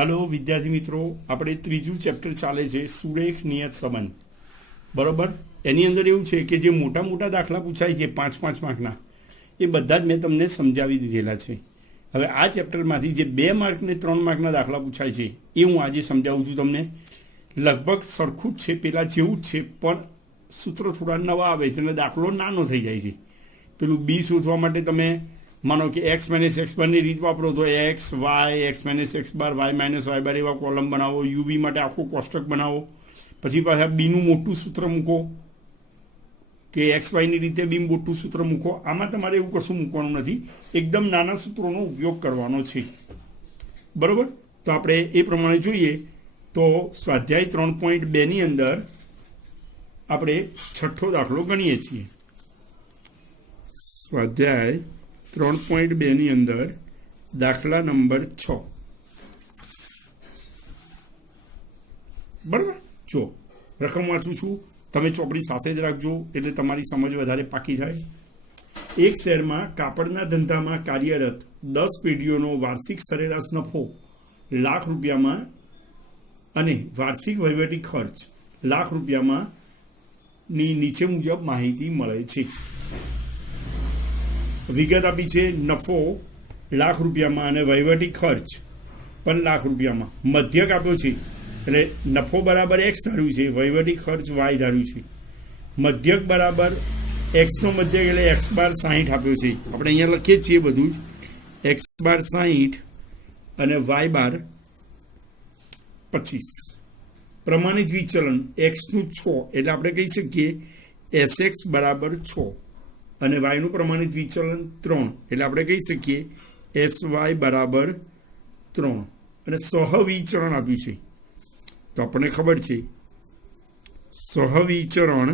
Hello विद्यार्थी मित्रों, આપણે ત્રીજું ચેપ્ટર ચાલે છે સુરેખ નિયત સંબંધ. બરોબર. એની અંદર એવું છે કે જે મોટા મોટા દાખલા પૂછાય છે 5-5 માર્કના, એ બધા જ મેં તમને સમજાવી દીધેલા છે. હવે આ ચેપ્ટરમાંથી જે 2 માર્ક ને 3 માર્કના દાખલા પૂછાય છે એ હું આજે સમજાવું છું તમને. લગભગ સરખું જ છે, પેલા જેવું જ છે, પણ સૂત્ર થોડા નવા આવે છે અને દાખલો નાનો થઈ જાય છે. પેલું બી શોધવા માટે તમે માનો કે એક્સ માઇનસ એક્સ બારની રીત વાપરો તો X Y X minus X bar Y minus Y bar એવા કોલમ બનાવો, યુબી માટે આખું કોષ્ટક બનાવો, પછી પાછા બીનું મોટું સૂત્ર મૂકો કે એક્સ વાયની રીતે બી મોટું સૂત્ર મૂકો. આમાં તમારે એવું કશું મૂકવાનું નથી, એકદમ નાના સૂત્રોનો ઉપયોગ કરવાનો છે. બરાબર. તો આપણે એ પ્રમાણે જોઈએ તો સ્વાધ્યાય 3.2ની અંદર આપણે છઠ્ઠો દાખલો ગણીએ છીએ. સ્વાધ્યાય 3.2ની અંદર દાખલા નંબર 6. બરાબર. જો રકમ વાંચું છું, તમે ચોપડી સાથે જ રાખજો એટલે તમારી સમજ વધારે પાકી થાય. એક શહેરમાં કાપડના ધંધામાં કાર્યરત 10 પેઢીઓનો વાર્ષિક સરેરાશ નફો લાખ રૂપિયામાં અને વાર્ષિક વહીવટી ખર્ચ લાખ રૂપિયામાં ની નીચે મુજબ માહિતી મળે છે. વિગત આપી છે નફો લાખ રૂપિયામાં અને વહીવટી ખર્ચ પણ લાખ રૂપિયામાં. મધ્યક આપ્યો છે એટલે નફો બરાબર એક્સ ધાર્યું છે, વહીવટી ખર્ચ વાય ધાર્યું છે. મધ્યક બરાબર એક્સનો મધ્યક એટલે એક્સ બાર 60 આપ્યો છે. આપણે અહીંયા લખીએ છીએ બધું જ, એક્સ બાર 60 અને વાય બાર 25. પ્રમાણિત વિચલન એક્સનું 6 એટલે આપણે કહી શકીએ એસએક્સ બરાબર 6 અને વાયનું પ્રમાણિત વિચલન 3 એટલે આપણે કહી શકીએ એસ વાય બરાબર 3. અને સહવિચરણ આપ્યું છે તો આપણને ખબર છે સહવિચરણ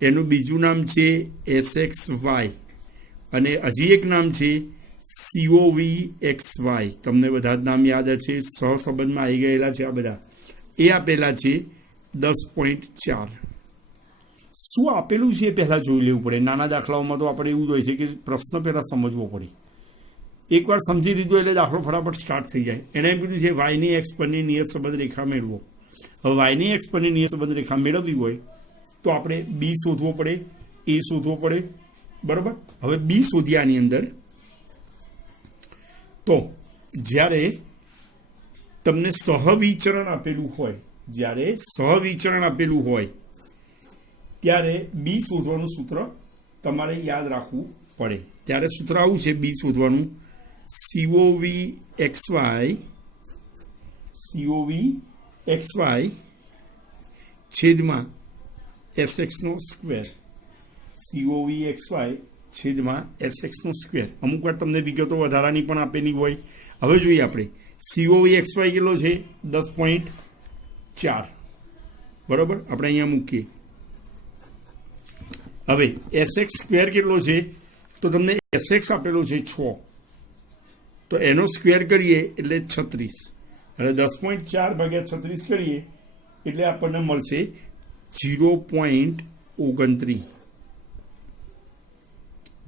એનું બીજું નામ છે એસએક્સ વાય અને હજી એક નામ છે સીઓવી એક્સ વાય. તમને બધા જ નામ યાદ છે, સહસંબંધમાં આવી ગયેલા છે. આ બધા એ આપેલા છે 10.4. શું આપેલું છે એ પહેલાં જોઈ લેવું પડે. નાના દાખલાઓમાં તો આપણે એવું જ હોય છે કે પ્રશ્ન પહેલાં સમજવો પડે. એકવાર સમજી લીધો એટલે દાખલો ફટાફટ સ્ટાર્ટ થઈ જાય. એને એમ કીધું છે વાયની એક્સ પરની નિયત સંબંધ રેખા મેળવો. હવે વાયની એક્સ પરની નિયત સંબંધ રેખા મેળવવી હોય તો આપણે બી શોધવો પડે, એ શોધવો પડે. બરાબર. હવે બી શોધ્યાની અંદર તો જ્યારે તમને સહવિચરણ આપેલું હોય, જ્યારે સહવિચરણ આપેલું હોય ત્યારે બી શોધવાનું સૂત્ર તમારે યાદ રાખવું પડે. ત્યારે સૂત્ર આવું છે બી શોધવાનું, સીઓવી એક્સ વાય છેદમાં એસએક્સનો સ્ક્વેર. સીઓવી એક્સ વાય છેદમાં એસએક્સનો સ્ક્વેર. અમુક વાર તમને વિગતો વધારાની પણ આપેલી હોય. હવે જોઈએ આપણે સીઓવી એક્સ વાય કેટલો છે 10.4. બરાબર. આપણે અહીંયા મૂકીએ. હવે એસએક્સ સ્ક્વેર કેટલો છે તો તમને એસએક્સ આપેલો છે 6 તો એનો સ્ક્વેર કરીએ એટલે 36. અને 10.4 ભાગ્યા 36 કરીએ એટલે આપણને મળશે 0.29.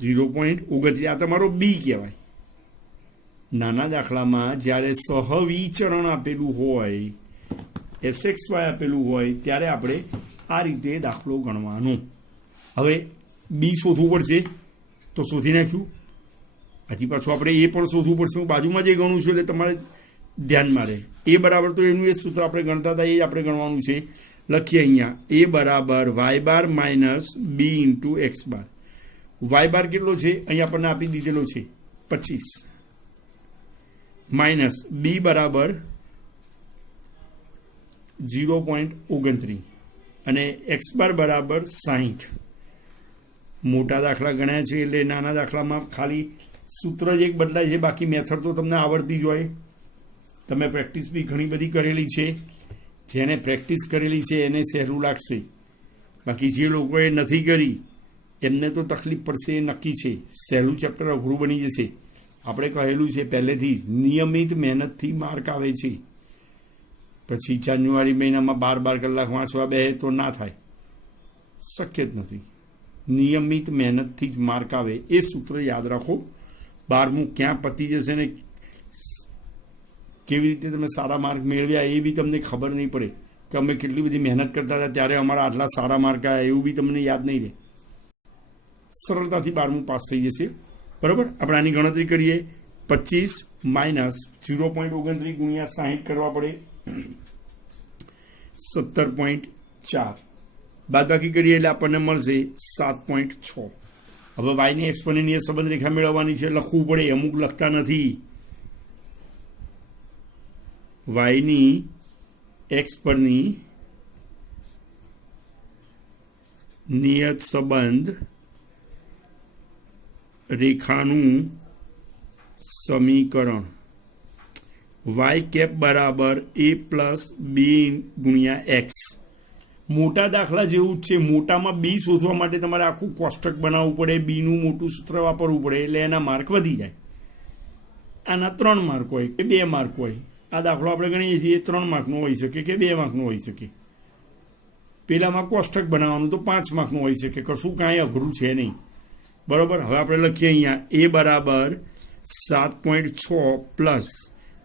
0.29 આ તમારો બી કહેવાય. નાના દાખલામાં જ્યારે સહવિચરણ આપેલું હોય, એસએક્સ વાય આપેલું હોય ત્યારે આપણે આ રીતે દાખલો ગણવાનો. હવે બી શોધવું પડશે તો શોધી નાખ્યું. હજી પાછું આપણે એ પણ શોધવું પડશે. હું બાજુમાં જે ગણું છું એટલે તમારે ધ્યાનમાં રહે. એ બરાબર તો એનું એ સૂત્ર આપણે ગણતા હતા એ જ આપણે ગણવાનું છે. લખીએ અહીંયા એ બરાબર વાય બાર માઇનસ બી ઇન્ટુ એક્સ બાર. વાય બાર કેટલો છે અહીંયા આપણને આપી દીધેલો છે 25 માઇનસ બી બરાબર 0.29 અને એક્સ બાર બરાબર 60. મોટા દાખલા ગણ્યા છે એટલે નાના દાખલામાં ખાલી સૂત્ર જ એક બદલાય છે, બાકી મેથડ તો તમને આવડતી જ હોય. તમે પ્રેક્ટિસ બી ઘણી બધી કરેલી છે. જેને પ્રેક્ટિસ કરેલી છે એને સહેલું લાગશે, બાકી જે લોકોએ નથી કરી એમને તો તકલીફ પડશે એ નક્કી છે. સહેલું ચેપ્ટર અઘરું બની જશે. આપણે કહેલું છે પહેલેથી જ નિયમિત મહેનતથી માર્ક આવે છે. પછી જાન્યુઆરી મહિનામાં 12 કલાક વાંચવા બે તો ના થાય, શક્ય જ નથી. નિયમિત મહેનતથી જ માર્ક આવે એ સૂત્ર યાદ રાખો. 12મું ક્યાં પતી જશે ને કેવી રીતે તમે સારા માર્ક મેળવ્યા એ બી તમને ખબર નહીં પડે કે અમે કેટલી બધી મહેનત કરતા હતા ત્યારે અમારા આટલા સારા માર્ક આવ્યા એવું બી તમને યાદ નહીં રહે. સરળતાથી 12મું પાસ થઈ જશે. બરાબર, આપણે આની ગણતરી કરીએ. 25 માઇનસ 0.29 ગુણ્યા 60 કરવા પડે, 17.4. બાદબાકી કરીએ એટલે આપણને મળશે 7.6. હવે વાયની એક્સપોનેન્શિયલ સંબંધ રેખા મેળવવાની છે, લખવું પડે. અમુક લખતા નથી. વાયની એક્સ પરની નિયત સંબંધ રેખાનું સમીકરણ વાય કેપ બરાબર a પ્લસ બી ગુણ્યા એક્સ. મોટા દાખલા જેવું જ છે. મોટામાં બી શોધવા માટે તમારે આખું કોષ્ટક બનાવવું પડે, બીનું મોટું સૂત્ર વાપરવું પડે, એટલે એના માર્ક વધી જાય. આના 3 માર્ક હોય કે 2 માર્ક હોય. આ દાખલો આપણે ગણીએ છીએ 3 માર્કનો હોઈ શકે કે 2 માર્કનો હોઈ શકે. પેલામાં કોષ્ટક બનાવવાનું તો 5 માર્કનું હોઈ શકે. કશું કાંઈ અઘરું છે નહીં. બરાબર, હવે આપણે લખીએ અહીંયા a બરાબર 7.6 પ્લસ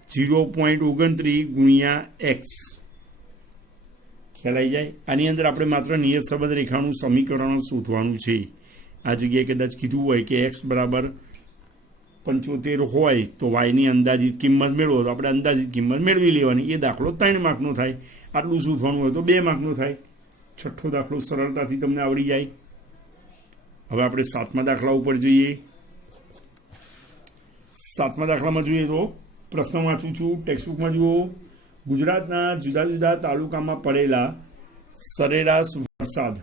0.29 ગુણ્યા એક્સ. ખ્યાલ આવી જાય. આની અંદર આપણે માત્ર નિયત સંબંધ રેખાનું સમીકરણ શોધવાનું છે. આ જગ્યાએ કદાચ કીધું હોય કે એક્સ બરાબર 75 હોય તો વાયની અંદાજિત કિંમત મેળવો, તો આપણે અંદાજિત કિંમત મેળવી લેવાની. એ દાખલો 3 માર્કનો થાય. આટલું શોધવાનું હોય તો 2 માર્કનો થાય. છઠ્ઠો દાખલો સરળતાથી તમને આવડી જાય. હવે આપણે 7મા દાખલા ઉપર જઈએ. 7મા દાખલામાં જોઈએ તો પ્રશ્ન વાંચું છું, ટેક્સ્ટબુકમાં જુઓ. ગુજરાતના જુદા જુદા તાલુકામાં પડેલા સરેરાશ વરસાદ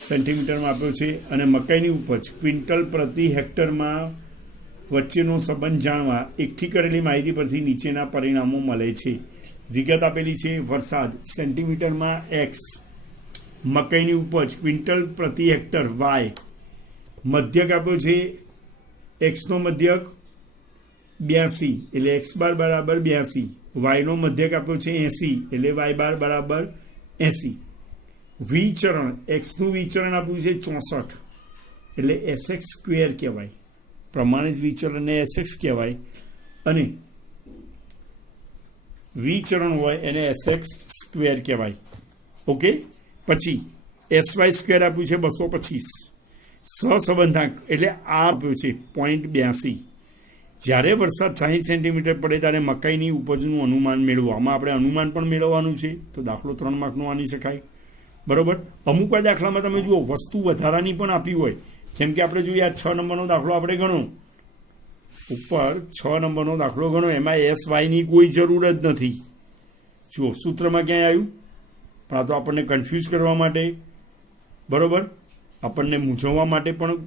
સેન્ટીમીટરમાં આપ્યો છે અને મકાઈની ઉપજ ક્વિન્ટલ પ્રતિ હેક્ટરમાં વચ્ચેનો સંબંધ જાણવા એકઠી કરેલી માહિતી પરથી નીચેના પરિણામો મળે છે. વિગત આપેલી છે. વરસાદ સેન્ટીમીટરમાં એક્સ, મકાઈની ઉપજ ક્વિન્ટલ પ્રતિ હેક્ટર વાય, મધ્યક આપ્યો છે એક્સનો મધ્યક 82 એટલે એક્સ બાર બરાબર 82, વાયનો મધ્યક આપ્યો છે 80 એટલે વાય બાર બરાબર 80. વિચરણ એક્સનું વિચરણ આપ્યું છે 64 એટલે એસએક્સ સ્ક્વેર કહેવાય. પ્રમાણિત વિચરણને એસએક્સ કહેવાય અને વિચરણ હોય એને એસએક્સ સ્ક્વેર કહેવાય. ઓકે, પછી એસવાય સ્ક્વેર આપ્યું છે 225. સહસંબંધાંક એટલે આ આપ્યો છે 0.82. જ્યારે વરસાદ 60 સેન્ટીમીટર પડે ત્યારે મકાઈની ઉપજનું અનુમાન મેળવો. આમાં આપણે અનુમાન પણ મેળવવાનું છે, તો દાખલો 3 માર્કનો આની શકાય. બરોબર, અમુક દાખલામાં તમે જુઓ વસ્તુ વધારાની પણ આપી હોય. જેમ કે આપણે જોઈએ આ 6 નંબરનો દાખલો આપણે ગણો, ઉપર 6 નંબરનો દાખલો ગણો, એમાં એસ વાયની કોઈ જરૂર જ નથી. જુઓ સૂત્રમાં ક્યાંય આવ્યું, પણ આ તો આપણને કન્ફ્યુઝ કરવા માટે, બરોબર, આપણને મૂંઝવવા માટે પણ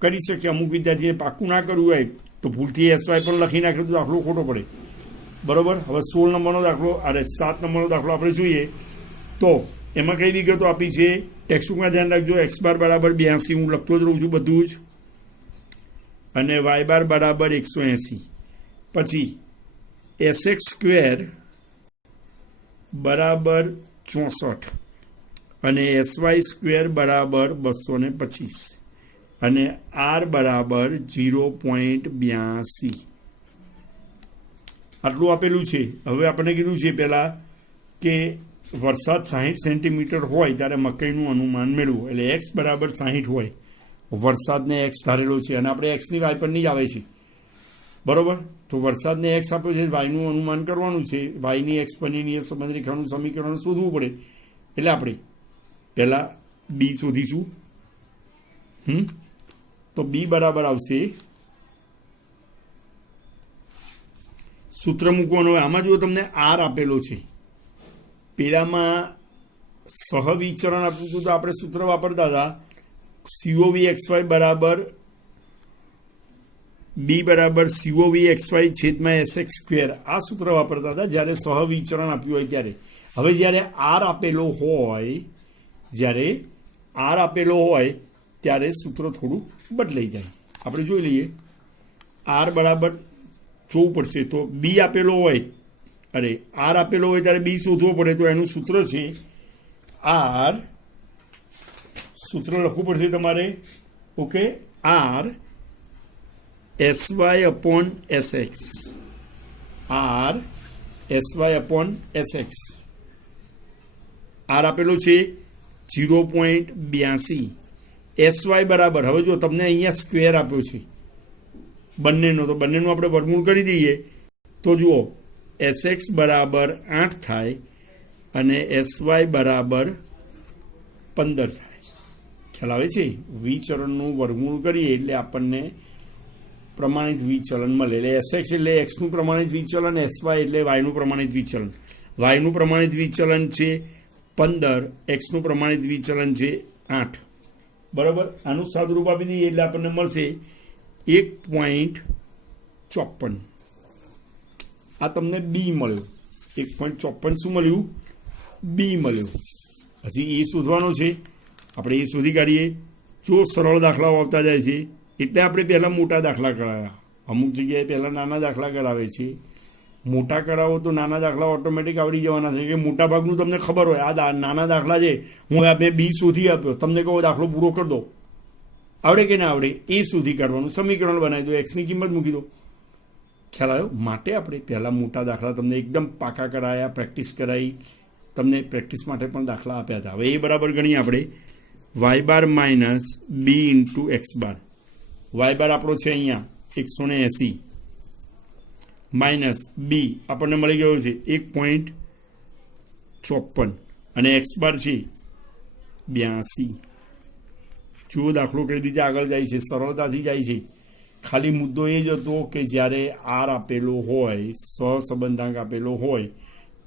કરી શકે. અમુક વિદ્યાર્થીને પાક્કું ના કરવું હોય તો ભૂલથી એસ વાય પણ લખી નાખે તો દાખલો ખોટો પડે. બરોબર, હવે 16 નંબરનો દાખલો, અરે 7 નંબરનો દાખલો આપણે જોઈએ તો એમાં કઈ વિગતો આપી છે ટેક્સ્ટબુકમાં ધ્યાન રાખજો. એક્સ બાર બરાબર 82, હું લખતો જ રહું છું બધું જ, અને વાય બાર બરાબર 180. પછી એસએક્સ સ્ક્વેર બરાબર 64 અને એસવાય સ્ક્વેર બરાબર 225 અને આર બરાબર 0.82. આટલું આપેલું છે. હવે આપણે કીધું છે પહેલાં કે વરસાદ 60 સેન્ટીમીટર હોય ત્યારે મકાઈનું અનુમાન મેળવવું. એટલે એક્સ બરાબર 60 હોય, વરસાદને એક્સ ધારેલો છે અને આપણે એક્સની વાય પર નહીં આવે છે. બરોબર, તો વરસાદને એક્સ આપ્યો છે, વાયનું અનુમાન કરવાનું છે. વાયની એક્સ પરની નિયત સંબંધ રેખાનું સમીકરણ શોધવું પડે. એટલે આપણે પહેલાં બી શોધીશું. તો બી બરાબર આવશે, સૂત્ર મૂકવાનું હોય. આમાં જો તમને આર આપેલો છે, પેલામાં સહવિચરણ આપ્યું હતું તો આપણે સૂત્ર વાપરતા હતા સીઓવી એક્સ વાય બરાબર બી બરાબર સીઓવી એક્સ વાય છેદમાં એસએક્સ સ્ક્વેર. આ સૂત્ર વાપરતા હતા જ્યારે સહવિચરણ આપ્યું હોય ત્યારે. હવે જ્યારે આર આપેલો હોય, જ્યારે આર આપેલો હોય ત્યારે સૂત્ર થોડું બદલાઈ જાય. આપણે જોઈ લઈએ. આર બરાબર જોવું પડશે. તો બી આપેલો હોય, અરે આર આપેલો હોય ત્યારે બી શોધવો પડે. તો એનું સૂત્ર છે આર, સૂત્ર લખવું પડશે તમારે. Okay, R S Y upon S X. R S Y upon S X. R આપેલો છે 0.82. એસ વાય બરાબર, હવે જો તમને અહીંયા સ્ક્વેર આપ્યો છે બંનેનો, તો બંનેનું આપણે વર્ગમૂળ કરી દઈએ તો જુઓ એસ એક્સ બરાબર 8 થાય અને એસ વાય બરાબર 15 થાય. ખ્યાલ આવે છે? વિચલનનું વર્ગમૂળ કરીએ એટલે આપણને પ્રમાણિત વિચલન મળે. એટલે એસ એક્સ એટલે એક્સનું પ્રમાણિત વિચલન, એસ વાય એટલે વાયનું પ્રમાણિત વિચલન. વાયનું પ્રમાણિત વિચલન છે 15, એક્સનું પ્રમાણિત વિચલન છે 8. બરાબર, આનું સાદુરૂપ આપી દઈએ એટલે આપણને મળશે 1.54. આ તમને બી મળ્યો. 1.54 શું મળ્યું? બી મળ્યો. હજી એ શોધવાનો છે, આપણે એ શોધી કાઢીએ. જો સરળ દાખલાઓ આવતા જાય છે એટલે આપણે પહેલાં મોટા દાખલા કરાવ્યા. અમુક જગ્યાએ પહેલાં નાના દાખલા કરાવે છે. મોટા કરાવો તો નાના દાખલા ઓટોમેટિક આવડી જવાના છે, કે મોટા ભાગનું તમને ખબર હોય આ નાના દાખલા છે, હું આપણે બી શોધી આપ્યો, તમને કહો દાખલો પૂરો કરી દો, આવડે કે ના આવડે એ શોધી કાઢવાનું. સમીકરણ બનાવી દો, એક્સની કિંમત મૂકી દો. ખ્યાલ આવ્યો? માટે આપણે પહેલાં મોટા દાખલા તમને એકદમ પાકા કરાયા, પ્રેક્ટિસ કરાવી, તમને પ્રેક્ટિસ માટે પણ દાખલા આપ્યા હતા. હવે એ બરાબર ગણીએ આપણે, વાય બાર માઇનસ બી ઇન્ટુ એક્સ બાર. વાય બાર આપણો છે અહીંયા 180 માઇનસ બી આપણને મળી ગયો છે 1.54 અને એક્સ બાર છે 82. જુઓ દાખલો કઈ રીતે આગળ જાય છે, સરળતાથી જાય છે. ખાલી મુદ્દો એ જ હતો કે જ્યારે આર આપેલો હોય, સહસંબંધાંક આપેલો હોય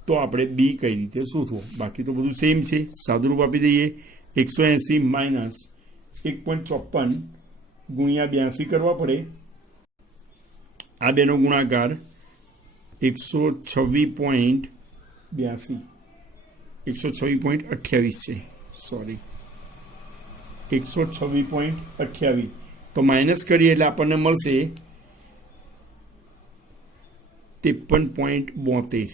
તો આપણે બી કઈ રીતે શોધવો. બાકી તો બધું સેમ છે. સાદુરૂપ આપી દઈએ, 180 માઇનસ 1.54 ગુણ્યા 82 કરવા પડે. આ બેનો ગુણાકાર 126.82 126.28 છે. સોરી, 126.28. તો માઇનસ કરીએ એટલે આપણને મળશે 53.72.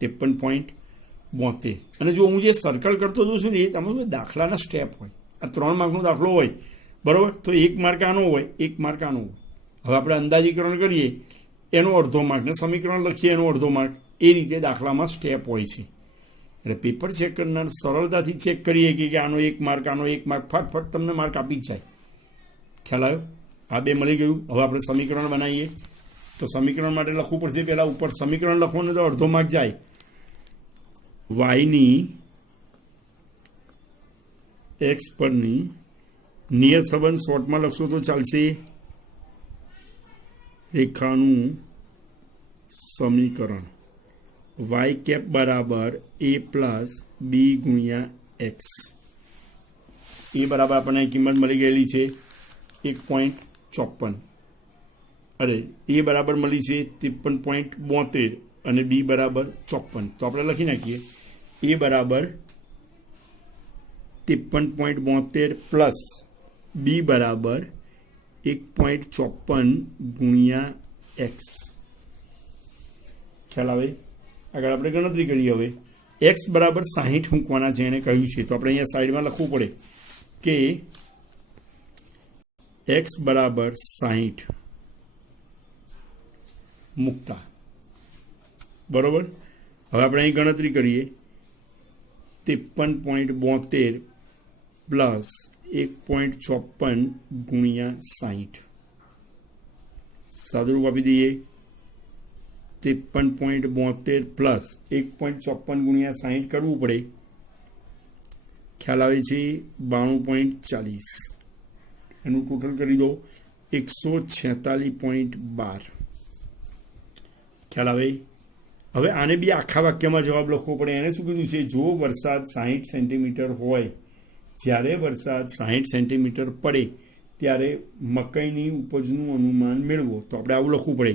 53.72. અને જો હું જે સર્કલ કરતો જોઉં છું ને એ તમારું દાખલાના સ્ટેપ હોય. આ 3 માર્કનો દાખલો હોય, બરાબર, તો 1 માર્ક આનો હોય, 1 માર્ક આનો હોય. હવે આપણે અંદાજીકરણ કરીએ એનો અડધો માર્ક ને સમીકરણ લખીએ એનો અડધો માર્ક. એ રીતે દાખલામાં સ્ટેપ હોય છે. એટલે પેપર ચેક કરનાર સરળતાથી ચેક કરીએ કે આનો 1 માર્ક, આનો 1 માર્ક, ફટફટ તમને માર્ક આપી જ જાય. ખ્યાલ આવ્યો? આ બે મળી ગયું. હવે આપણે સમીકરણ બનાવીએ. તો સમીકરણ માટે લખવું પડશે પહેલાં ઉપર સમીકરણ લખવાનું, તો અડધો માર્ક જાય. વાયની એક્સ પરની નિયત સંબંધ શોર્ટમાં લખશો તો ચાલશે. રેખાનું સમીકરણ વાય કેપ બરાબર એ પ્લસ બી ગુણ્યા એક્સ. એ બરાબર આપણને કિંમત મળી ગયેલી છે 1.54. અરે એ બરાબર મળી છે 53.72 અને બી બરાબર 54. તો આપણે લખી નાખીએ એ બરાબર 53.72 પ્લસ બી બરાબર 1.54 ગુણ્યા એક્સ. ખ્યાલ આવે? આગળ આપણે ગણતરી કરીએ. હવે એક્સ બરાબર 60 મૂકવાના છે એને કહ્યું છે, તો આપણે અહીંયા સાઈડમાં લખવું પડે કે એક્સ બરાબર 60 મૂકતા. બરાબર, હવે આપણે અહીં ગણતરી કરીએ. 53.72 પ્લસ 1.54 ગુણ્યા 60. સાદુરૂપ આપી દઈએ. 53.72 પ્લસ 1.54 ગુણ્યા 60 કરવું પડે. ખ્યાલ આવે છે 92.40. એનું ટોટલ કરી દો 146.12. ખ્યાલ આવે? હવે આને બી આખા વાક્યમાં જવાબ લખવો પડે. એને શું કીધું છે? જો વરસાદ 60 સેન્ટીમીટર હોય, જ્યારે વરસાદ 60 સેન્ટીમીટર પડે ત્યારે મકાઈની ઉપજનું અનુમાન મેળવો. તો આપણે આવું લખવું પડે.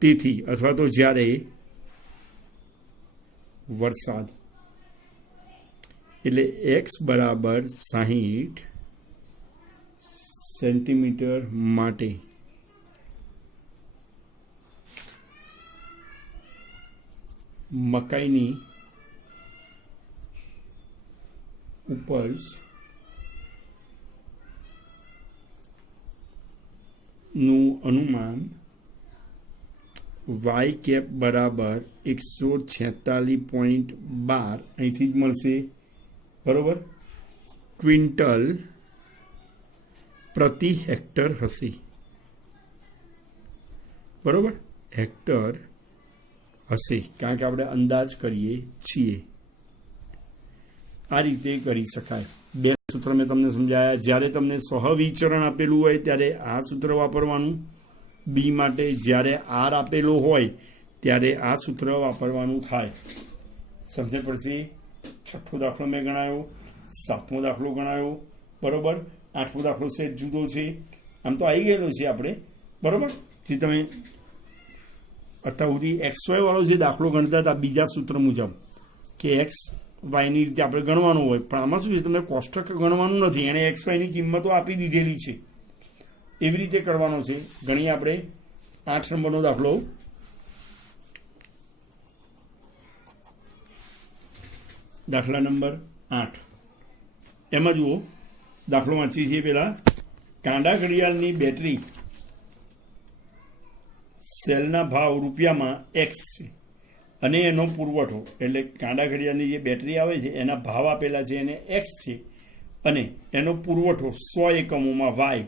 તેથી અથવા તો જ્યારે વરસાદ એટલે એક્સ બરાબર 60 સેન્ટીમીટર માટે મકાઈની ઉપજ નું અનુમાન વાય કેપ બરાબર 146.12 અહીંથી જ મળશે, બરોબર, ક્વિન્ટલ પ્રતિ હેક્ટર હશે, બરોબર, હેક્ટર હશે, કારણ કે આપણે અંદાજ કરીએ છીએ. આ રીતે કરી શકાય. બે સૂત્ર મેં તમને સમજાયા. જ્યારે તમને સહવિચરણ આપેલું હોય ત્યારે આ સૂત્ર વાપરવાનું, બી માટે જ્યારે આર આપેલો હોય ત્યારે આ સૂત્ર વાપરવાનું થાય. સમજ પડશે? છઠ્ઠો દાખલો મેં ગણાયો, સાતમો દાખલો ગણાયો, બરોબર, આઠમો દાખલો સેજ જુદો છે. આમ તો આવી ગયેલો છે આપણે, બરોબર. જે તમે અત્યાર સુધી એક્સ વાય વાળો જે દાખલો ગણતા હતા બીજા સૂત્ર મુજબ કે એક્સ વાયની રીતે આપણે ગણવાનું હોય, પણ આમાં શું છે, તમને કોષ્ટક ગણવાનું નથી, એણે એક્સ વાયની કિંમતો આપી દીધેલી છે, એવી રીતે કરવાનો છે. ગણીએ આપણે 8 નંબરનો દાખલો. દાખલા નંબર 8. એમાં જુઓ, દાખલો વાંચીએ છીએ પહેલાં. કાંડા ઘડિયાળની બેટરી સેલના ભાવ રૂપિયામાં એક્સ છે અને એનો પુરવઠો, એટલે કાંડા ઘડિયાળની જે બેટરી આવે છે એના ભાવ આપેલા છે એને એક્સ છે અને એનો પુરવઠો 100 એકમોમાં વાય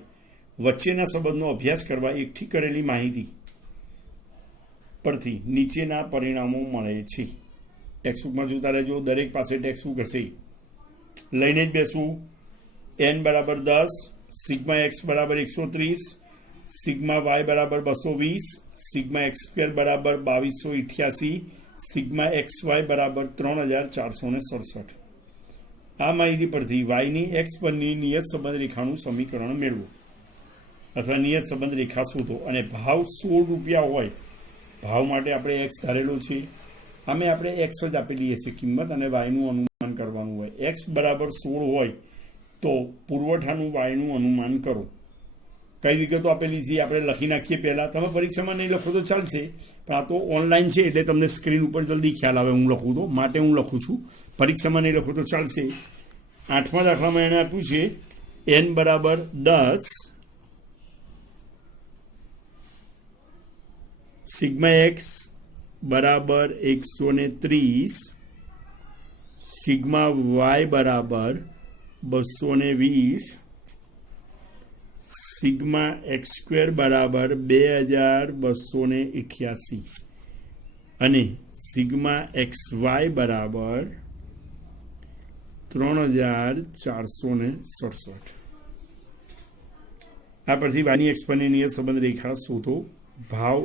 વચ્ચેના સંબંધનો અભ્યાસ કરવા એકઠી કરેલી માહિતી પરથી નીચેના પરિણામો મળે છે. ટેક્સ્ટબુકમાં જોતા રહેજો, દરેક પાસે ટેક્સ્ટબુક હશે, લઈને જ બેસવું. n બરાબર 10, સિગ્મા એક્સ બરાબર 130, સિગ્મા વાય બરાબર 220, સિગ્મા એક્સ સ્ક્વેર બરાબર 2288, સિગ્મા એક્સ વાય બરાબર 3467. આ માહિતી પરથી વાયની એક્સ પરની નિયત સંબંધ રેખાનું સમીકરણ મેળવો અથવા નિયત સંબંધ રેખા શોધો. અને ભાવ 16 રૂપિયા હોય, ભાવ માટે આપણે એક્સ ધારેલો છે, આમે આપણે એક્સ જ આપેલી હશે કિંમત અને વાયનું અનુમાન કરવાનું હોય. એક્સ બરાબર 16 હોય તો પુરવઠાનું વાયનું અનુમાન કરો. કઈ વિગતો આપેલી છે આપણે લખી નાખીએ પહેલાં. તમે પરીક્ષામાં નહીં લખો તો ચાલશે, પણ આ તો ઓનલાઈન છે એટલે તમને સ્ક્રીન ઉપર જલ્દી ખ્યાલ આવે. હું લખું તો માટે હું લખું છું, પરીક્ષામાં નહીં લખો તો ચાલશે. 8મા દાખલામાં એણે આપ્યું છે n બરાબર 10, સિગ્મા એક્સ બરાબર 130, સિગ્મા વાય બરાબર 220, સિગ્મા એક્સ સ્ક્વેર બરાબર 2288 અને સિગ્મા એક્સ વાય બરાબર 3467. આ પરથી વાયની એક્સ પરની નિયત સંબંધ રેખા શોધો. ભાવ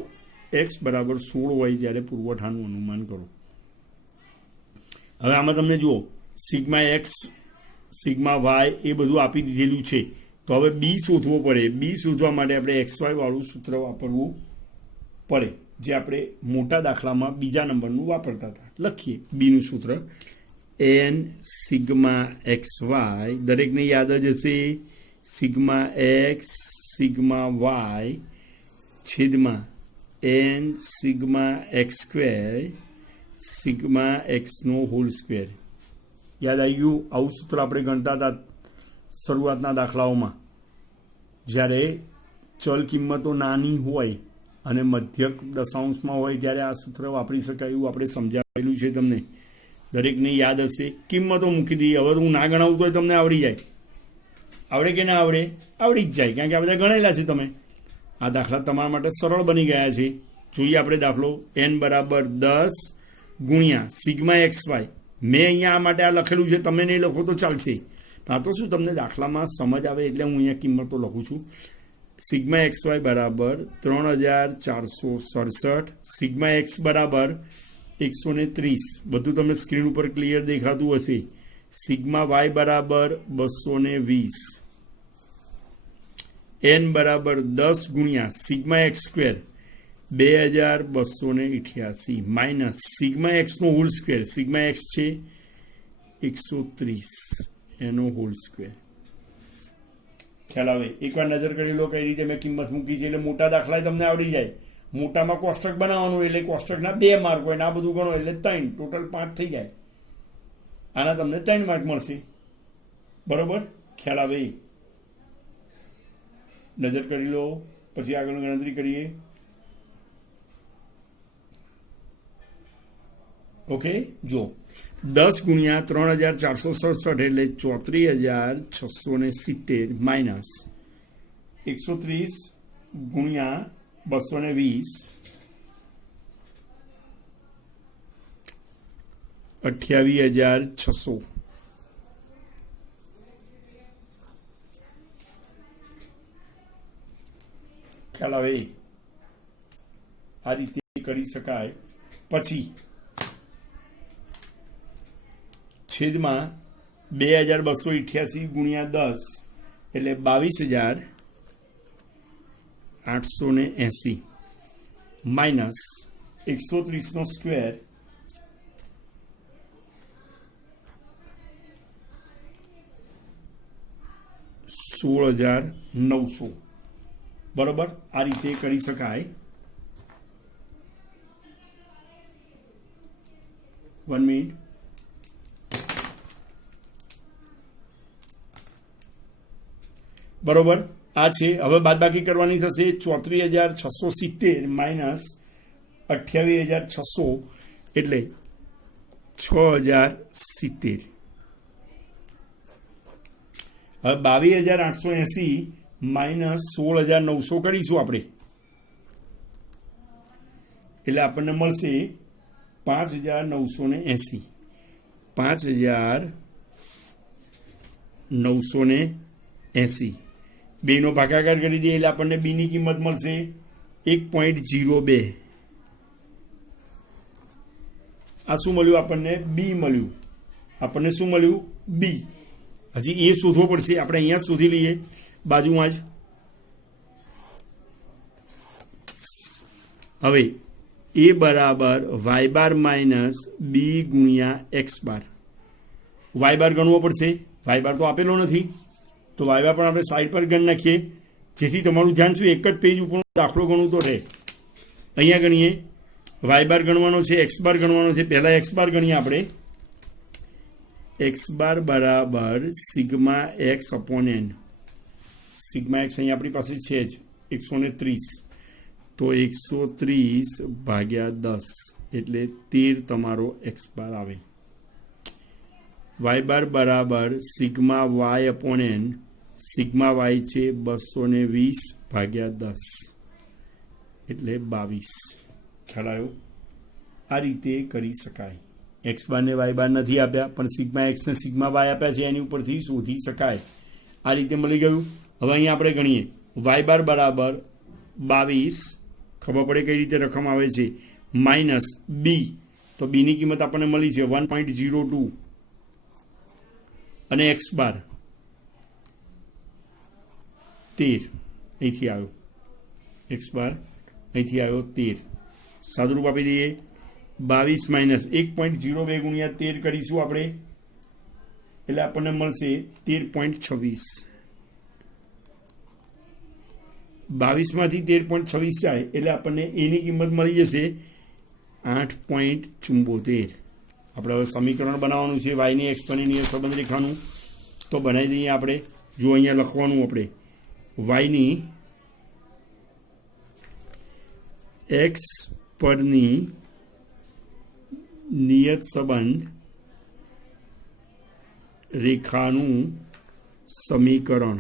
એક્સ બરાબર 16 હોય ત્યારે પુરવઠાનું અનુમાન કરો. હવે આમાં તમને જુઓ, સિગ્મા એક્સ, સિગ્મા વાય એ બધું આપી દીધેલું છે, તો હવે બી શોધવો પડે. બી શોધવા માટે આપણે એક્સ વાય વાળું સૂત્ર વાપરવું પડે, જે આપણે મોટા દાખલામાં બીજા નંબરનું વાપરતા હતા. લખીએ બીનું સૂત્ર. n સિગ્મા એક્સ વાય, દરેકને યાદ જ હશે, સિગ્મા એક્સ સિગ્મા વાય છેદમાં n sigma x square sigma એક્સનો હોલ સ્ક્વેર. યાદ આવી ગયું? આવું સૂત્ર આપણે ગણતા હતા શરૂઆતના દાખલાઓમાં. જ્યારે ચલ કિંમતો નાની હોય અને મધ્યક દશાંશમાં હોય ત્યારે આ સૂત્ર વાપરી શકાય એવું આપણે સમજાવેલું છે તમને. દરેકને યાદ હશે. કિંમતો મૂકી દઈએ. હવે હું ના ગણાવું તો તમને આવડી જાય. આવડે કે ના આવડે? આવડી જ જાય, કારણ કે આ બધા ગણેલા છે તમે. આ દાખલા તમારા માટે સરળ બની ગયા છે. જોઈએ આપણે દાખલો. n બરાબર 10 ગુણ્યા સિગ્મા એક્સ વાય. મેં અહીંયા આ માટે આ લખેલું છે, તમે નહીં લખો તો ચાલશે. આ તો શું તમને દાખલામાં સમજ આવે એટલે હું અહીંયા કિંમતો લખું છું. સિગ્મા એક્સ વાય બરાબર 3467, સિગ્મા એક્સ બરાબર 130. બધું તમને સ્ક્રીન ઉપર ક્લિયર દેખાતું હશે. સિગ્મા વાય બરાબર 220. n બરાબર 10 ગુણ્યા sigma x square 2288 minus sigma એક્સનો હોલ સ્ક્વેર. સિગ્મા એક્સ છે 130 એનો હોલ સ્ક્વેર. ખ્યાલ આવે? એકવાર નજર કરી લો કઈ રીતે મેં કિંમત મૂકી છે, એટલે મોટા દાખલા તમને આવડી જાય. મોટામાં કોષ્ટક બનાવવાનું એટલે કોષ્ટકના 2 માર્ક હોય ને આ બધું ગણો એટલે 3, ટોટલ 5 થઈ જાય. આના તમને 3 માર્ક મળશે. બરોબર? ખ્યાલ આવે? નજર કરી લો, પછી આગળ ગણતરી કરીએ. ઓકે, જો 10 ગુણ્યા 3467 એટલે 34,670 માઇનસ 130 ગુણ્યા 220 28,600 ખ્યાલ આવે આ રીતે કરી શકાય. પછી છેદમાં 2288 ગુણ્યા 10 એટલે 22,880 માઇનસ 130 નો સ્ક્વેર 16,900 બરોબર. આ રીતે કરી શકાય. 1 મિનિટ. બરોબર, આ છે. હવે બાદબાકી કરવાની થશે. 34,670 માઇનસ 28,600 એટલે 6,070. હવે 22,880 માઇનસ 16,900 કરીશું આપણે એટલે આપણને મળશે 5,980. 5,980 બેનો ભાગાકાર કરી દઈએ એટલે આપણને બીની કિંમત મળશે 1.02. આ શું મળ્યું આપણને? બી મળ્યું. આપણને શું મળ્યું? બી. હજી એ શોધવો પડશે. આપણે અહીંયા શોધી લઈએ બાજુમાં જ. હવે એ બરાબર વાય બાર માઇનસ બી ગુણ્યા એક્સ બાર. વાય બાર ગણવો પડશે. વાય બાર તો આપેલો નથી તો વાય બાર પણ આપણે સાઈડ પર ગણ નાખીએ જેથી તમારું ધ્યાન શું એક જ પેજ ઉપર દાખલો ગણવું તો રહે. અહીંયા ગણીએ. વાય બાર ગણવાનો છે, એક્સ બાર ગણવાનો છે. પહેલા એક્સ બાર ગણીએ આપણે. એક્સ બાર બરાબર sigma X upon N. Sigma X અહીંયા આપણી પાસે છે જ 130 તો 130 ભાગ્યા 10 એટલે 13 તમારો એક્સ બાર આવે. વાય બાર બરાબર sigma Y upon N. Sigma Y છે 220 ભાગ્યા 10 એટલે 22. ખ્યાલ આવ્યો? આ રીતે કરી શકાય. એક્સ બાર ને વાય બાર નથી આપ્યા પણ સિગ્મા એક્સ ને સિગ્મા વાય આપ્યા છે એની ઉપરથી શોધી શકાય. આ રીતે મળી ગયું. હવે અહીંયા આપણે ગણીએ. વાય બાર બરાબર 22 ખબર પડે કઈ રીતે રકમ આવે છે માઇનસ બી તો બીની કિંમત આપણને મળી છે 1.02 અને એક્સ બાર 13 અહીંથી આવ્યો. એક્સ બાર અહીંથી આવ્યો 13. સાદુરૂપ આપી દઈએ. 22 માઇનસ 1.02 ગુણ્યા 13 કરીશું આપણે એટલે આપણને મળશે 13.26. 22માંથી 13.26 જાય એટલે આપણને એની કિંમત મળી જશે 8.74. આપણે હવે સમીકરણ બનાવવાનું છે વાયની એક્સપોનેન્શિયલ સંબંધ રેખાનું તો બનાવી દઈએ આપણે. જો અહીંયા લખવાનું આપણે વાયની એક્સ પરની નિયત સંબંધ રેખાનું સમીકરણ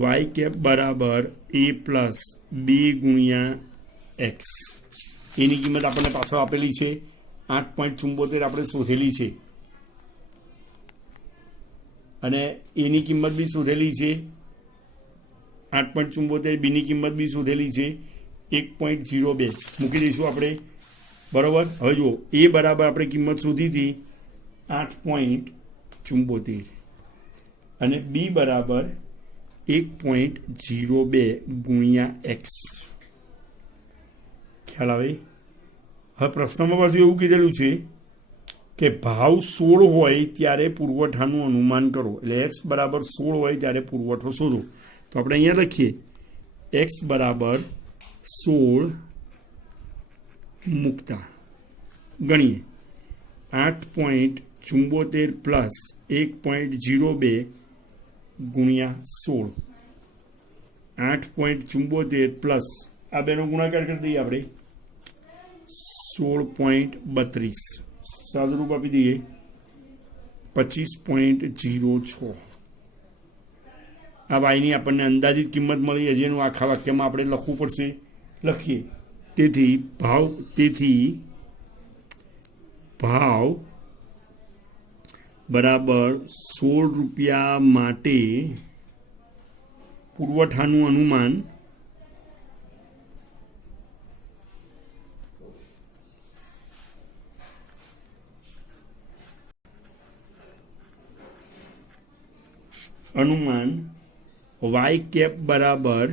વાય કેપ બરાબર એ પ્લસ બી ગુણ્યા એક્સ. એની કિંમત આપણને પાછળ આપેલી છે 8.74 આપણે શોધેલી છે અને એની કિંમત બી શોધેલી છે 8.74. બીની કિંમત બી શોધેલી છે 1.02 મૂકી દઈશું આપણે. બરાબર. હવે જુઓ એ બરાબર આપણે કિંમત શોધી હતી 8.74 અને બી બરાબર 1.02 ગુણ્યા એક્સ. ખ્યાલ આવે? હવે પ્રશ્નમાં પાછું એવું કીધેલું છે કે ભાવ 16 હોય ત્યારે પુરવઠાનું અનુમાન કરો. એટલે એક્સ બરાબર 16 હોય ત્યારે પુરવઠો શોધો. તો આપણે અહીંયા લખીએ એક્સ બરાબર 16 મૂકતા ગણીએ 8.74 પ્લસ 1.02 ગુણ્યા 16. 8.74 પ્લસ આ બેનો ગુણાકાર કરી દઈએ આપણે 16.32 સાદુરૂપ આપી દઈએ 25.06 આ વાયની આપણને અંદાજિત કિંમત મળી. હજી એનું આખા વાક્યમાં આપણે લખવું પડશે, લખીએ. તેથી ભાવ બરાબર 16 રૂપિયા માટે પુરવઠાનું અનુમાન વાય કેપ બરાબર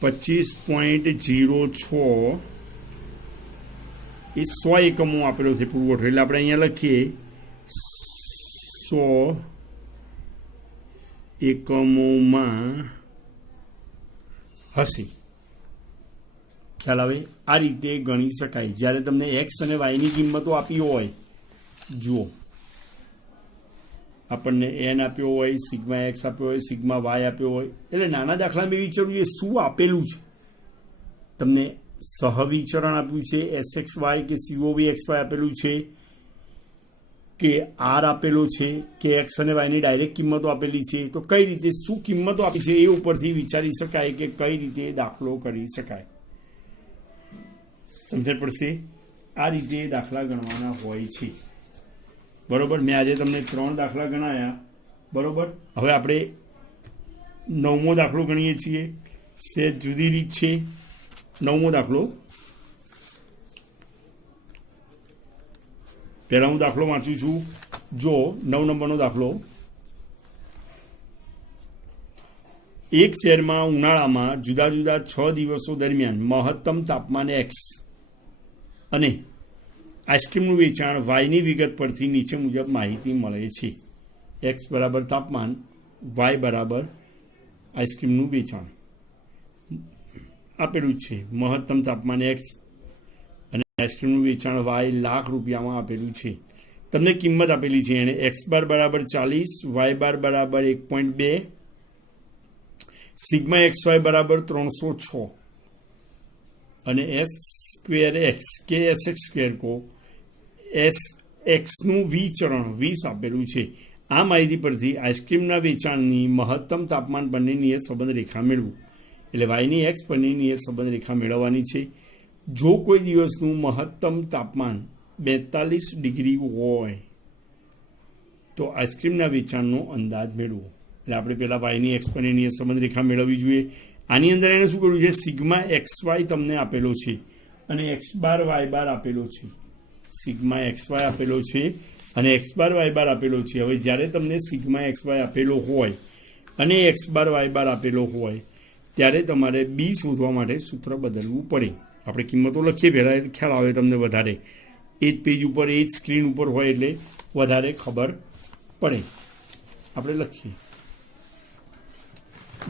25.06 એ 100 એકમો આપેલો છે પુરવઠો. એટલે આપણે અહીંયા લખીએ 100 એકમોમાં હશે. ખ્યાલ આવે? આ રીતે ગણી શકાય. જ્યારે તમને એક્સ અને વાયની કિંમતો આપી હોય, જુઓ આપણને એન આપ્યો હોય, સિગ્મા એક્સ આપ્યો હોય, સિગ્મા વાય આપ્યો હોય, એટલે નાના દાખલામાં એ વિચારવું એ શું આપેલું છે. તમને સહવિચરણ આપ્યું છે એસ એક્સ વાય કે સીઓવી એક્સ વાય આપેલું છે કે આર આપેલો છે કે એક્સ અને વાયની ડાયરેક્ટ કિંમતો આપેલી છે. તો કઈ રીતે શું કિંમતો આપી છે એ ઉપરથી વિચારી શકાય કે કઈ રીતે દાખલો કરી શકાય. સમજણ પડશે? આ રીતે દાખલા ગણવાના હોય છે. બરોબર. મેં આજે તમને 3 દાખલા ગણાયા. બરોબર. હવે આપણે 9મો દાખલો ગણીએ છીએ. સેજ જુદી રીત છે. 9મો દાખલો, પહેલા હું દાખલો વાંચું છું. જો 9 નંબરનો દાખલો, એક શહેરમાં ઉનાળામાં જુદા જુદા 6 દિવસો દરમિયાન મહત્તમ તાપમાન એક્સ અને આઈસ્ક્રીમનું વેચાણ વાયની વિગત પરથી નીચે મુજબ માહિતી મળે છે. એક્સ બરાબર તાપમાન, વાય બરાબર આઈસ્ક્રીમનું વેચાણ આપેલું છે. મહત્તમ તાપમાન એક્સ અને આઈસ્ક્રીમનું વેચાણ વાય લાખ રૂપિયામાં આપેલું છે. તમને કિંમત આપેલી છે એને એક્સ બાર બરાબર 40, વાય બાર બરાબર 1.2, સિગ્મા એક્સ વાય બરાબર 306 અને એસ સ્ક્વેર એક્સ કે એસ એક્સ સ્ક્વેર કો એસ એક્સનું વિચરણ 20 આપેલું છે. આ માહિતી પરથી આઈસ્ક્રીમના વેચાણની મહત્તમ તાપમાન બંનેની સંબંધ રેખા મેળવું. એટલે વાયની એક્સ બંનેની સંબંધ રેખા મેળવવાની છે. જો કોઈ દિવસનું મહત્તમ તાપમાન 42 ડિગ્રી હોય તો આઈસ્ક્રીમના વેચાણનો અંદાજ મેળવો. એટલે આપણે પહેલાં વાયની એક્સ બંનેની સંબંધ રેખા મેળવવી જોઈએ. આની અંદર એને શું કરવું છે? સિગ્મા એક્સ વાય તમને આપેલો છે અને એક્સ બાર વાય બાર આપેલો છે. સિગ્મા એક્સ વાય આપેલો છે અને એક્સ બાર વાય બાર આપેલો છે. હવે જ્યારે તમને સિગ્મા એક્સ વાય આપેલો હોય અને એક્સ બાર વાય બાર આપેલો હોય ત્યારે તમારે બી શોધવા માટે સૂત્ર બદલવું પડે. આપણે કિંમતો લખીએ પહેલાં ખ્યાલ આવે તમને વધારે. એ જ પેજ ઉપર એ જ સ્ક્રીન ઉપર હોય એટલે વધારે ખબર પડે. આપણે લખીએ.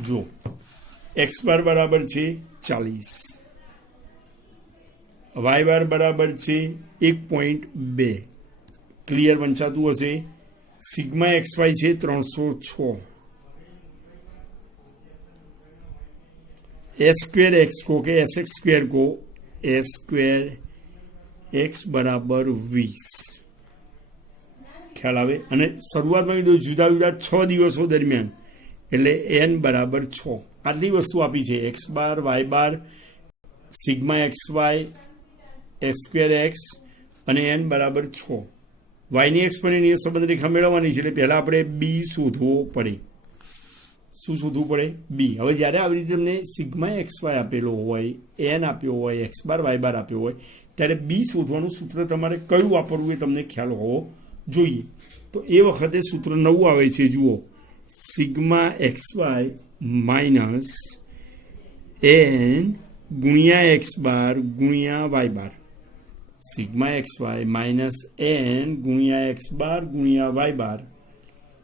જો એક્સ બાર બરાબર છે 40, વાય બાર બરાબર છે 1.2, ક્લિયર વંચાતું હશે. સિગ્મા એક્સ વાય છે 306, એસ સ્ક્વેર એક્સ કો કે એસ એક્સ સ્ક્વેર કો એસ સ્ક્વેર એક્સ બરાબર 20. ખ્યાલ આવે? અને શરૂઆતમાં કીધું જુદા જુદા 6 દિવસો દરમિયાન એટલે એન બરાબર 6. આટલી વસ્તુ આપી છે. X bar, y bar, sigma x Y, x square x અને એન બરાબર 6. વાયની એક્સ પણ એની સંબંધ રેખા મેળવવાની છે એટલે પહેલાં આપણે બી શોધવો પડે. શું શોધવું પડે? બી. હવે જ્યારે આવી રીતે તમને સિગ્મા એક્સ વાય આપેલો હોય, એન આપ્યો હોય, એક્સ બાર વાય બાર આપ્યો હોય ત્યારે બી શોધવાનું સૂત્ર તમારે કયું વાપરવું એ તમને ખ્યાલ હોવો જોઈએ. તો એ વખતે સૂત્ર નવું આવે છે. જુઓ, sigma x Y minus N ગુણ્યા એક્સ બાર ગુણ્યા Y bar. Sigma x Y minus N ગુણ્યા એક્સ બાર ગુણ્યા વાય બાર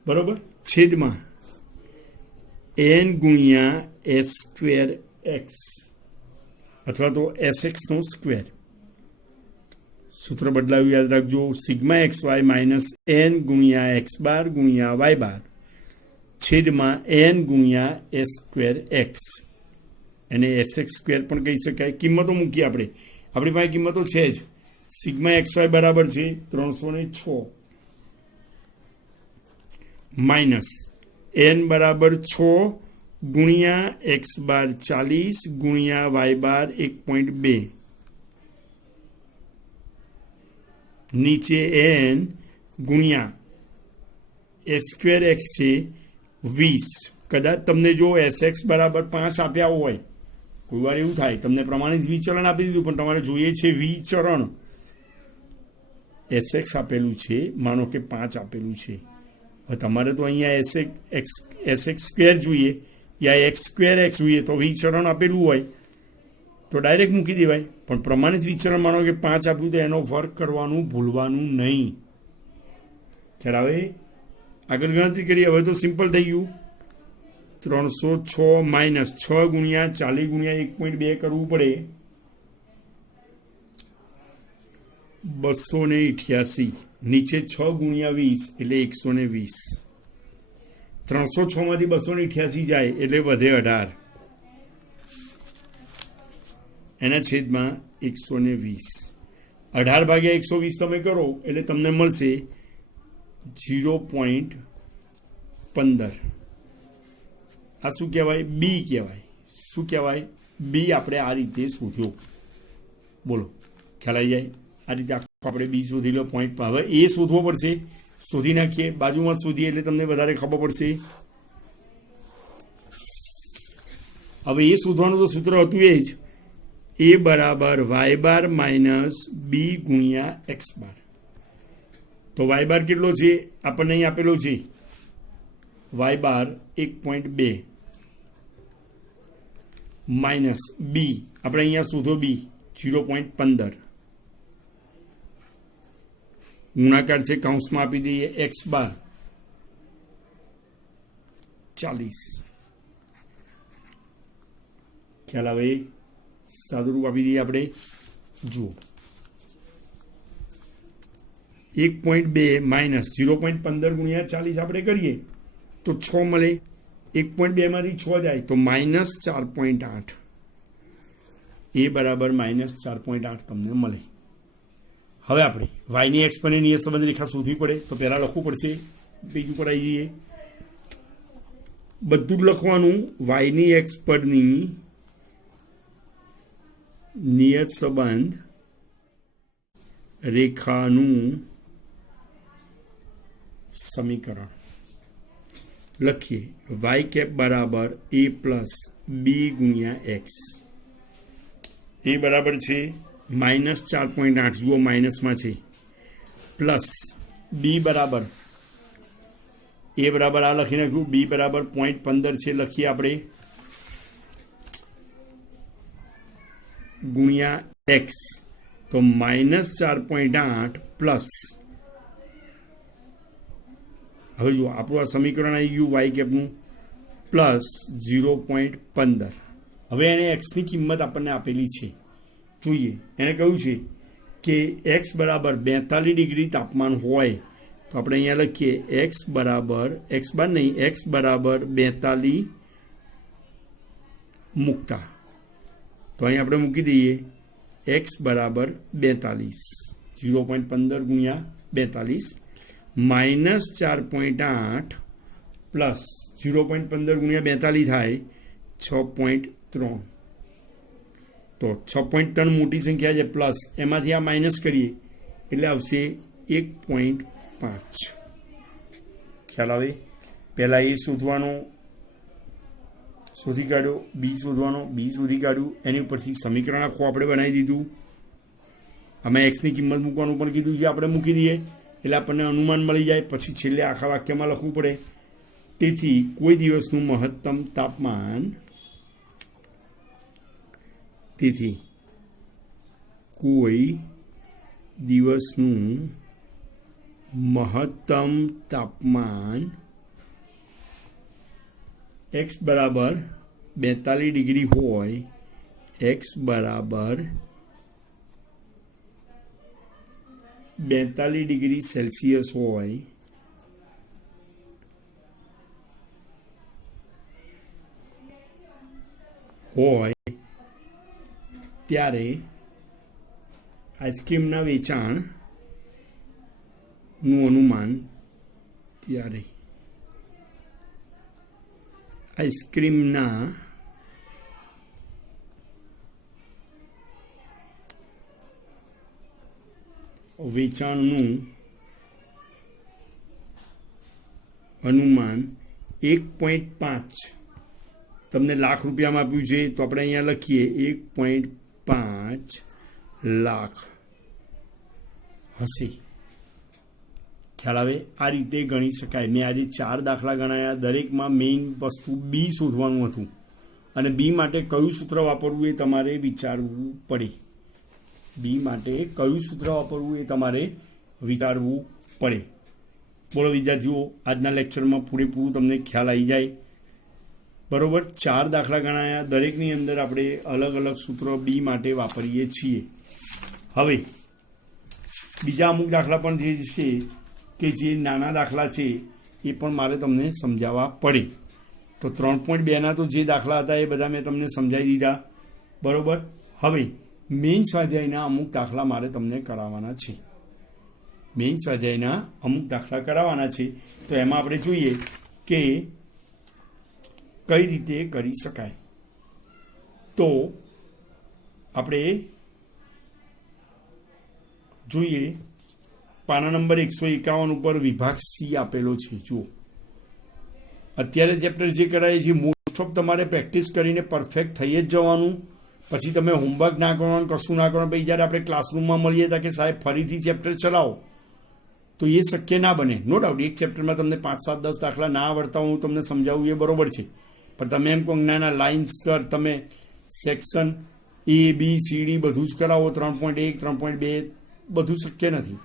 બરાબર છેદમાં એન ગુણ્યા એસ સ્ક્વેર એક્સ અથવા તો એસ એક્સનો સ્ક્વેર. સૂત્ર બદલાવ્યું યાદ રાખજો. Sigma x Y minus N ગુણ્યા એક્સ બાર ગુણ્યા વાય બાર છેદમાં એન ગુણ્યા એસ સ્ક્વેર એક્સ. એને એસ એક્સ સ્ક્વેર પણ કહી શકાય. કિંમતો મૂકીએ આપણે. આપણી પાસે કિંમતો છે જ. સિગ્મા એક્સ વાય બરાબર છે 306 માઇનસ એન બરાબર 6 ગુણ્યા એક્સ બાર 40 ગુણ્યા વાય બાર 1.2 નીચે એન ગુણ્યા એ સ્ક્વેર એક્સ છે 20. કદાચ તમને જો એસ એક્સ બરાબર 5 આપ્યા હોય, કોઈ વાર એવું થાય તમને પ્રમાણિત વિચરણ આપી દીધું પણ તમારે જોઈએ છે વિચરણ. એસ એક્સ આપેલું છે, માનો કે 5 આપેલું છે. હવે તમારે તો અહીંયા એસ એક્સ સ્ક્વેર જોઈએ યા એક્સ સ્ક્વેર એક્સ જોઈએ, તો વિચરણ આપેલું હોય તો ડાયરેક્ટ મૂકી દેવાય. પણ પ્રમાણિત વિચરણ માનો કે 5 આપ્યું તો એનો વર્ક કરવાનું ભૂલવાનું નહીં. ખ્યાલ આવે? આગળ ગણતરી કરીએ. હવે તો સિમ્પલ થઈ ગયું. 306 માઇનસ 6 ગુણ્યા 40 ગુણ્યા 1.2 કરવું પડે, 288. નીચે 6 ગુણ્યા 20 એટલે 120. 306 માંથી 288 જાય એટલે વધે 18, એના છેદમાં 120. 18 ભાગ્યા 120 તમે કરો એટલે તમને મળશે 0.15. આ શું કહેવાય? બી કહેવાય. શું કહેવાય? બી આપણે આ રીતે શોધ્યો. બોલો, ખ્યાલ આવી જાય? આ રીતે આપણે બી શોધી લો પોઈન્ટ. હવે એ શોધવો પડશે, શોધી નાખીએ. બાજુમાં શોધીએ એટલે તમને વધારે ખબર પડશે. હવે એ શોધવાનું તો સૂત્ર હતું એ જ, એ બરાબર વાય બાર માઇનસ બી ગુણ્યા એક્સ બાર. તો વાય બાર કેટલો છે? આપણને અહીં આપેલો છે વાય બાર 1.2 માઇનસ બી આપણે અહીંયા શોધો બી 0.15 ગુણાકાર છે, કૌંસમાં આપી દઈએ એક્સ બાર 40. ખ્યાલ આવે? સાદુરૂપ આપી દઈએ આપણે. જુઓ 1.2 માઇનસ 0.15 ગુણ્યા 40 આપણે કરીએ તો 6 મળે. 1.2 માંથી 6 જાય તો માઇનસ 4.8. એ બરાબર માઇનસ 4.8 તમને મળે. હવે આપણે વાયની એક્સ પરની નિયત સંબંધ રેખા શોધવી પડે તો પહેલાં લખવું પડશે. પેજ ઉપર આવી જઈએ. બધું જ લખવાનું. વાયની એક્સ પરની નિયત સંબંધ રેખાનું સમીકરણ લખીએ. વાય કેપ બરાબર એ પ્લસ બી ગુણ્યા એક્સ. એ બરાબર છે માઇનસ 4.8. જુઓ માઇનસમાં છે. પ્લસ બી બરાબર, એ બરાબર આ લખી નાખ્યું. બી બરાબર 0.15 છે, લખીએ આપણે, ગુણ્યા એક્સ. તો માઇનસ 4.8 પ્લસ, હવે જુઓ આપણું આ સમીકરણ આવી ગયું વાય કેપનું, પ્લસ 0.15. હવે એને એક્સની કિંમત આપણને આપેલી છે. જોઈએ એને કહ્યું છે કે એક્સ બરાબર 42 ડિગ્રી તાપમાન હોય તો આપણે અહીંયા લખીએ એક્સ બરાબર, એક્સ બાર નહીં, એક્સ બરાબર 42 મૂકતા. તો અહીં આપણે મૂકી દઈએ એક્સ બરાબર 42, 0.15 ગુણ્યા 42 માઇનસ 4.8 પ્લસ 0.15 ગુણ્યા 42 થાય 6.3. તો 6.3 મોટી સંખ્યા છે, પ્લસ એમાંથી આ માઇનસ કરીએ એટલે આવશે 1.5. ખ્યાલ આવે? પહેલાં એ શોધવાનો, શોધી કાઢ્યો. બી શોધવાનો, બી શોધી કાઢ્યું. એની ઉપરથી સમીકરણ આખું આપણે બનાવી દીધું. અમે એક્સની કિંમત મૂકવાનું પણ કીધું છે, આપણે મૂકી દઈએ એટલે આપણને અનુમાન મળી જાય. પછી છેલ્લે આખા વાક્યમાં લખવું પડે. તેથી કોઈ દિવસનું મહત્તમ તાપમાન, તેથી કોઈ દિવસનું મહત્તમ તાપમાન એક્સ બરાબર 42 ડિગ્રી હોય, એક્સ બરાબર 42 ડિગ્રી સેલ્સિયસ હોય ત્યારે આઈસ્ક્રીમના વેચાણનું અનુમાન ત્યારે આઈસ્ક્રીમના વેચાણનું અનુમાન 1.5 તમને લાખ રૂપિયામાં આપ્યું છે તો આપણે અહીંયા લખીએ 1.5 લાખ હશે. ખ્યાલ આવે? આ રીતે ગણી શકાય. મેં આજે 4 દાખલા ગણાયા. દરેકમાં મેઇન વસ્તુ બી શોધવાનું હતું અને બી માટે કયું સૂત્ર વાપરવું એ તમારે વિચારવું પડે. બી માટે કયું સૂત્ર વાપરવું એ તમારે વિચારવું પડે. બોલો વિદ્યાર્થીઓ, આજના લેક્ચરમાં પૂરેપૂરું તમને ખ્યાલ આવી જાય. બરોબર, 4 દાખલા ગણાયા. દરેકની અંદર આપણે અલગ અલગ સૂત્ર બી માટે વાપરીએ છીએ. હવે બીજા અમુક દાખલા પણ જે છે કે જે નાના દાખલા છે એ પણ મારે તમને સમજાવવા પડે. તો 3.2ના તો જે દાખલા હતા એ બધા મેં તમને સમજાવી દીધા. બરોબર, હવે મેઇન સ્વાધ્યાયના અમુક દાખલા મારે તમને કરાવવાના છે. મેઇન સ્વાધ્યાયના અમુક દાખલા કરાવવાના છે. તો એમાં આપણે જોઈએ કે કઈ રીતે કરી શકાય. તો આપણે જોઈએ પાના નંબર 151 ઉપર વિભાગ સી આપેલો છે. જુઓ, અત્યારે ચેપ્ટર જે કરાય છે મોસ્ટ ઓફ તમારે પ્રેક્ટિસ કરીને પરફેક્ટ થઈ જ જવાનું. પછી તમે હોમવર્ક ના કરવાનું, કશું ના કરવાનું. પછી જ્યારે આપણે ક્લાસરૂમમાં મળીએ હતા કે સાહેબ ફરીથી ચેપ્ટર ચલાવો, તો એ શક્ય ના બને. નો ડાઉટ એક ચેપ્ટરમાં તમને 5, 7, 10 દાખલા ના આવડતા હું તમને સમજાવું એ બરોબર છે. પણ તમે એમ કહો ના લાઇન્સ સર તમે સેક્શન ABCD બધું જ કરાવો, 3.1, 3.2 બધું શક્ય નથી.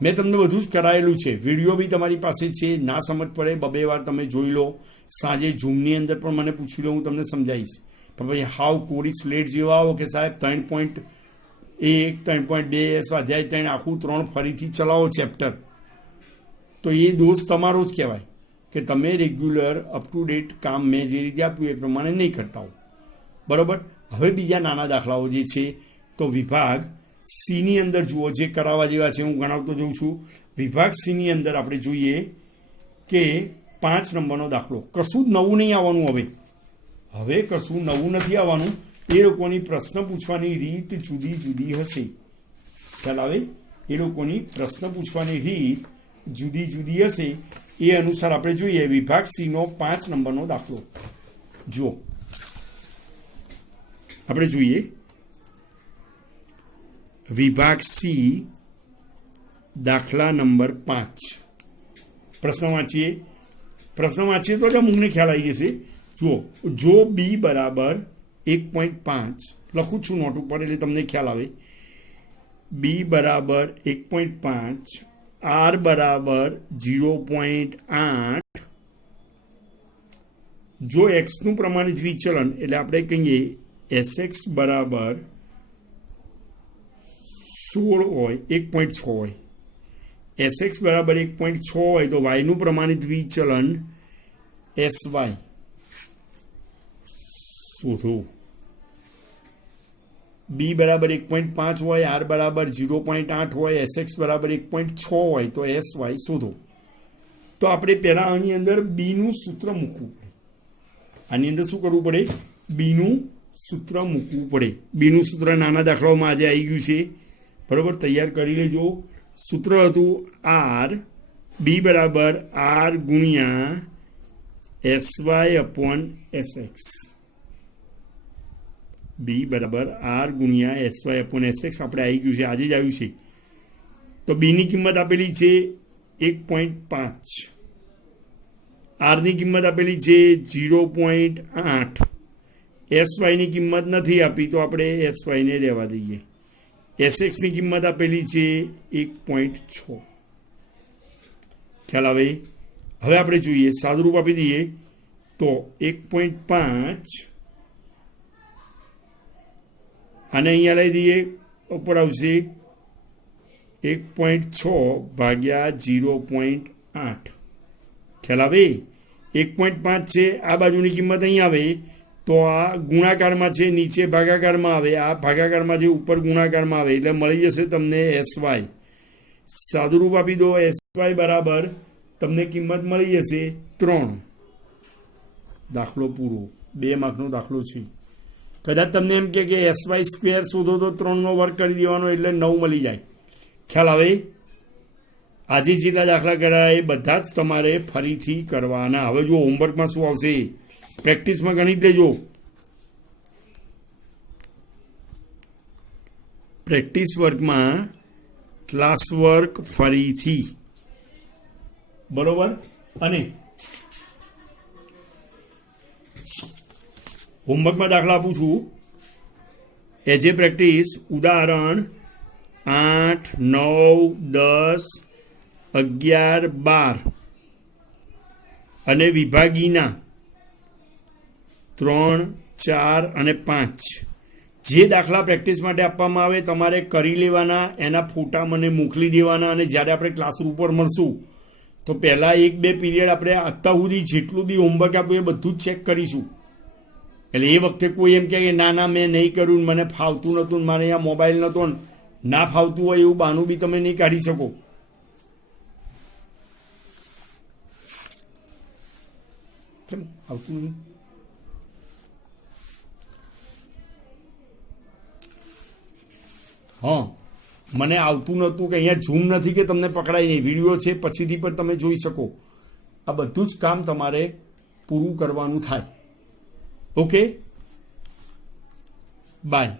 મેં તમને બધું જ કરાયેલું છે. વિડીયો બી તમારી પાસે છે. ના સમજ પડે 2 વાર તમે જોઈ લો. સાંજે ઝૂમની અંદર પણ મને પૂછી લો, હું તમને સમજાવીશ. પણ ભાઈ હાવ કોરી સ્લેટ જેવા આવો કે સાહેબ 3.1, 3.2 સ્વાધ્યાય 3 આખું 3 ફરીથી ચલાવો ચેપ્ટર, તો એ દોષ તમારો જ કહેવાય કે તમે રેગ્યુલર અપ ટુ ડેટ કામ મેં જે રીતે આપ્યું એ પ્રમાણે નહીં કરતા હો. બરાબર, હવે બીજા નાના દાખલાઓ જે છે તો વિભાગ સીની અંદર જુઓ, જે કરાવવા જેવા છે હું ગણાવતો જઉં છું. વિભાગ સીની અંદર આપણે જોઈએ કે 5 નંબરનો દાખલો. કશું જ નવું નહીં આવવાનું. હવે કશું નવું નથી આવવાનું. એ લોકોની પ્રશ્ન પૂછવાની રીત જુદી જુદી હશે. ખ્યાલ આવે? એ લોકોની પ્રશ્ન પૂછવાની રીત જુદી જુદી હશે. એ અનુસાર આપણે જોઈએ વિભાગ સીનો 5 નંબરનો દાખલો. જુઓ, આપણે જોઈએ વિભાગ સી દાખલા નંબર 5. પ્રશ્ન વાંચીએ તો જ અમુકને ખ્યાલ આવી જશે. જુઓ, જો બી બરાબર 1.5 લખું છું નોટ ઉપર એટલે તમને ખ્યાલ આવે. બી બરાબર 1.5, આર બરાબર 0.8. જો એક્સનું પ્રમાણિત વિચલન એટલે આપણે કહીએ SX બરાબર 16 હોય, 1.6 હોય. SX બરાબર 1.6 હોય તો વાયનું પ્રમાણિત વિચલન SY શોધો. બી બરાબર 1.5 હોય, આર બરાબર 0.8 હોય, SX બરાબર 1.6 હોય તો SY શોધો. તો આપણે પહેલા આની અંદર બીનું સૂત્ર મૂકવું પડે. આની અંદર શું કરવું પડે? બીનું સૂત્ર મૂકવું પડે. બીનું સૂત્ર નાના દાખલાઓમાં આજે આવી ગયું છે. બરાબર, તૈયાર કરી લેજો. સૂત્ર હતું આર, બી બરાબર આર ગુણ્યા SY અપોન SX. બી બરાબર આર ગુણ્યા SY અપોન SX આપણે આવી ગયું છે, આજે જ આવ્યું છે. તો બીની કિંમત આપેલી છે 1.5, આરની કિંમત આપેલી છે 0.8, SYની કિંમત નથી આપી તો આપણે SYને રહેવા દઈએ. SXની કિંમત આપેલી છે 1.6. ખ્યાલ આવે? હવે આપણે જોઈએ, સાદુરૂપ આપી દઈએ તો 1.5 અને અહીંયા લઈ દઈએ, ઉપર આવશે 1.6 ભાગ્યા 0.8. ખ્યાલ આવે? 1.5 છે, આ બાજુની કિંમત અહીં આવે તો આ ગુણાકારમાં છે, નીચે ભાગાકારમાં આવે, આ ભાગાકારમાં જે ઉપર ગુણાકારમાં આવે, એટલે મળી જશે તમને SY. સાદુરૂપ આપી દો, SY બરાબર તમને કિંમત મળી જશે 3. દાખલો પૂરો. 2 માર્કનો દાખલો છે. કદાચ તમને એમ કે SY સ્ક્વેર શોધો તો 3નો વર્ગ કરી દેવાનો એટલે 9 મળી જાય. ખ્યાલ આવે? આજે જેટલા દાખલા કર્યા એ બધા જ તમારે ફરીથી કરવાના. હવે જો હોમવર્કમાં શું આવશે, પ્રેક્ટિસમાં ગણિત લેજો. પ્રેક્ટિસ વર્કમાં ક્લાસ વર્ક ફરીથી, બરોબર. અને હોમવર્કમાં દાખલા આપું છું. એજ એ પ્રેક્ટિસ ઉદાહરણ 8, 9, 10, 11, 12 અને વિભાગીના 3, 4 અને 5 જે દાખલા પ્રેક્ટિસ માટે આપવામાં આવે તમારે કરી લેવાના, એના ફોટા મને મોકલી દેવાના. અને જ્યારે આપણે ક્લાસરૂમ પર મળશું તો પહેલાં 1-2 પીરિયડ આપણે અત્યાર સુધી જેટલું બી હોમવર્ક આપ્યું એ બધું જ ચેક કરીશું. એટલે એ વખતે કોઈ એમ કહે કે ના ના મેં નહીં કર્યું, મને ફાવતું નહોતું, મારે અહીંયા મોબાઈલ નહોતો, ના ફાવતું હોય એવું બહાનું બી તમે નહીં કાઢી શકો. આવતું નહીં. હા, મને આવતું નહોતું કે અહીંયા ઝૂમ નથી કે તમને પકડાય નહીં, વિડીયો છે પછીથી પણ તમે જોઈ શકો. આ બધું જ કામ તમારે પૂરું કરવાનું થાય. Okay, by.